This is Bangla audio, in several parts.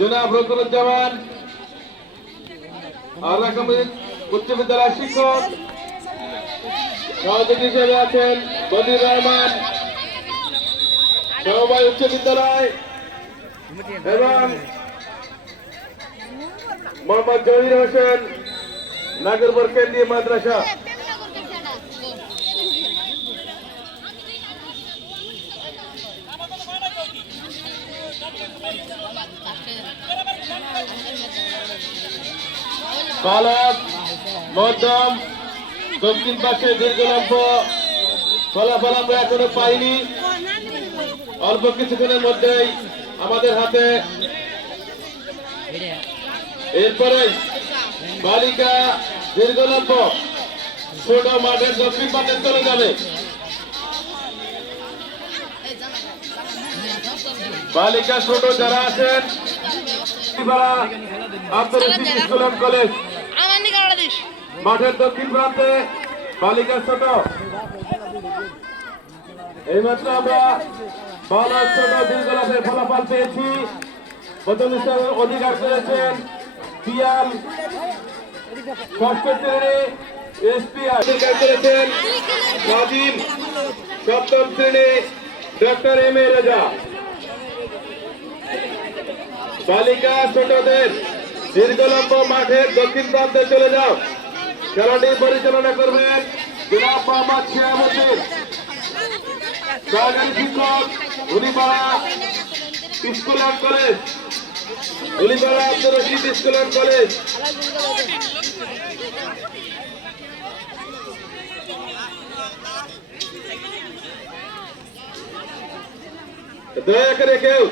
জনাব রকুরুজ্জামান আর উচ্চ বিদ্যালয় শিক্ষক সহযোগী হিসেবে আছেন বদির রহমান সমবায় উচ্চ বিদ্যালয় এবং মোহাম্মদ জহির হোসেন নাগরপুর কেন্দ্রীয় মাদ্রাসা। বালক মধ্যম দক্ষিণ পাশে দীর্ঘলম্ব ফলাফল আমরা এখনো পাইনি। অল্প কিছুক্ষণের মধ্যেই আমাদের হাতে। এরপরে বালিকা দীর্ঘলম্ব ছোট মাঠের দক্ষিণ পাশে চলে যাবে। বালিকা ছোট যারা আছেন Abdul Rashid school and college মাঠের দক্ষিণ প্রান্তে বালিকা ছোট। এইমাত্র আমরা বালক ছোট দীর্ঘলাভের ফলাফল পেয়েছি। প্রথম স্থানের অধিকার করেছেন পিয়াল ষষ্ঠ শ্রেণী এসপিআর অধিকার করেছেন নাজিম সপ্তম শ্রেণী ডক্টর এম এ রেজা। বালিকা ছোটদের দীর্ঘলম্ব মাঠের দক্ষিণ প্রান্তে চলে যাও। খেলাটি পরিচালনা করবেন জনাব মোহাম্মদ শিহাবুদ্দিন সহকারী শিক্ষক Ulipara school and college, Ulipara Abdul Rashid school and college. দয়া করে কেউ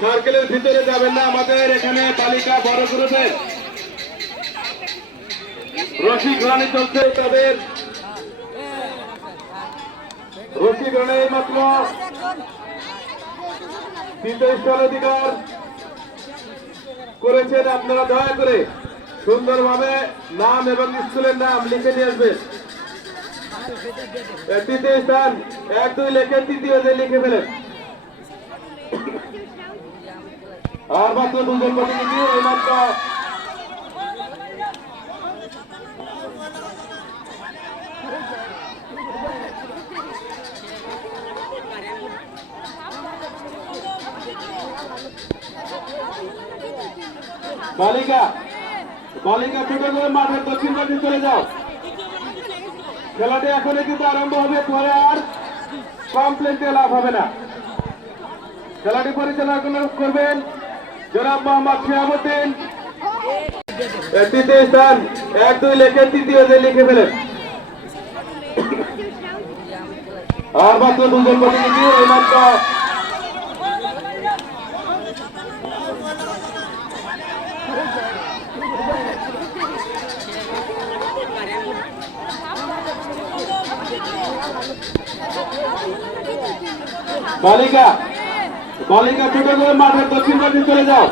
সার্কেলের ভিতরে যাবেন না। আমাদের এখানে বালিকা বড় গ্রুপের রসিকরণী চলছে। তাদের রসিকরণে মাত্র তৃতীয় স্থান অধিকার করেছেন। আপনারা দয়া করে সুন্দরভাবে নাম এবং স্কুলের নাম লিখে নিয়ে আসবেন। তৃতীয় স্থান 1-2 লেখেন, তৃতীয় লিখে ফেলেন। আর মাত্র 2 জন প্রতিনিধি এইমাত্র বালিকা ছোট করে মাঠের দক্ষিণ পাশে চলে যাও। খেলাটি এখনই কিন্তু আরম্ভ হবে, পরে আর কমপ্লেন্টে লাভ হবে না। খেলাটি পরিচালনা করবেন জনাব মোহাম্মদ শিহাবুদ্দিন। তৃতীয় স্থান 1-2 লেখেন, তৃতীয় লিখে ফেলেন। আর মাত্র 2 জন প্রতিনিধি এইমাত্র বালিকা ছোট করে মাঠের দক্ষিণ পাশে চলে যাও।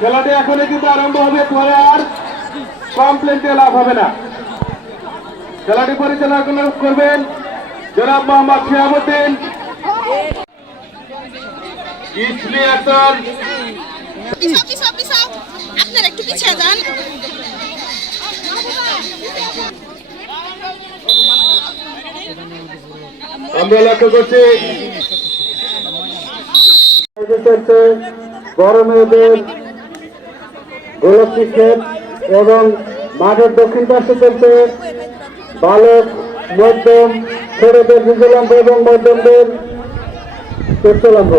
খেলাটি এখনই কিন্তু আরম্ভ হবে, পরে আর কমপ্লেন্টে লাভ হবে না। খেলাটি পরিচালনা করবেন জনাব মোহাম্মদ শিহাবুদ্দিন। আমরা লক্ষ্য করছি বড় মেয়েদের গোলক ক্রিকেট এবং মাঠের দক্ষিণ পাশে চলছে বালক মধ্যম ছোটদের দীর্ঘলম্ব এবং মধ্যমদের উচ্চলম্ব।